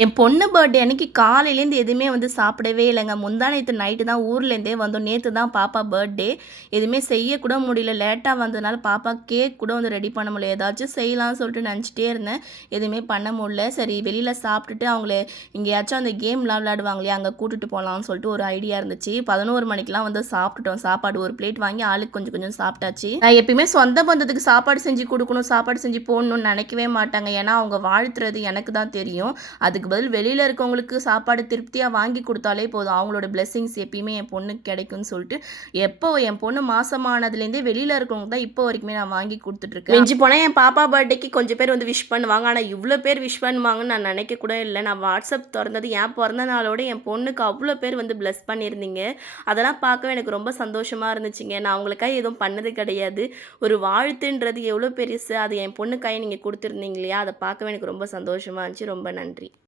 என் பொண்ணு பர்த்டே அன்னைக்கு காலையிலேருந்து எதுவுமே வந்து சாப்பிடவே இல்லைங்க. முந்தா நேத்து நைட்டு தான் ஊர்லேருந்தே வந்தோம். நேத்து தான் பாப்பா பர்த்டே. எதுவுமே செய்யக்கூட முடியல. லேட்டா வந்ததுனால பாப்பா கேக் கூட வந்து ரெடி பண்ண முடியல. ஏதாச்சும் செய்யலாம்னு சொல்லிட்டு நினச்சிட்டே இருந்தேன். எதுவுமே பண்ண முடியல. சரி வெளியில சாப்பிட்டுட்டு அவங்கள எங்கேயாச்சும் அந்த கேம்லாம் விளையாடுவாங்க இல்லையா, அங்கே கூட்டிட்டு போகலான்னு சொல்லிட்டு ஒரு ஐடியா இருந்துச்சு. 11 மணிக்கெலாம் வந்து சாப்பிட்டுட்டோம். சாப்பாடு ஒரு பிளேட் வாங்கி ஆளுக்கு கொஞ்சம் கொஞ்சம் சாப்பிட்டாச்சு. நான் எப்பயுமே சொந்த பந்தத்துக்கு சாப்பாடு செஞ்சு குடுக்கணும், சாப்பாடு செஞ்சு போடணும்னு நினைக்கவே மாட்டாங்க. ஏன்னா அவங்க வாழ்த்துறது எனக்கு தான் தெரியும். அதுக்கு பதில் வெளியில இருக்கவங்களுக்கு சாப்பாடு திருப்தியா வாங்கி குடுத்தாலே போதும். அவங்களோட பிளெஸ்ஸிங்ஸ் எப்பயுமே என் பொண்ணுக்கு கிடைக்கும்னு சொல்லிட்டு, எப்போ என் பொண்ணு மாசமானதுலேருந்தே வெளியில இருக்கவங்களுக்கு தான் இப்போ வரைக்குமே நான் வாங்கி குடுத்துட்டுருக்கேன். மிஞ்சி போனா என் பாப்பா பர்த்டேக்கு கொஞ்சம் பேர் வந்து விஷ் பண்ணுவாங்க. ஆனா இவ்ளோ பேர் விஷ் பண்ணுவாங்கன்னு நான் நினைக்க கூட இல்ல. நான் வாட்ஸ்அப் தொறந்தது என் பொறந்த நாளோட என் பொண்ணுக்கு அவ்ளோ பேர் வந்து பிளெஸ் பண்ணியிருந்தீங்க. அதெல்லாம் பார்க்கவே எனக்கு ரொம்ப சந்தோஷமா இருந்துச்சுங்க. நான் அவங்களுக்காக எதுவும் பண்ணது கிடையாது. ஒரு வாழ்த்துன்றது எவ்ளோ பெருசு. அது என் பொண்ணுக்காக நீங்க குடுத்துருந்தீங்க இல்லையா? அத பார்க்கவே எனக்கு ரொம்ப சந்தோஷமா இருந்துச்சு. ரொம்ப நன்றி.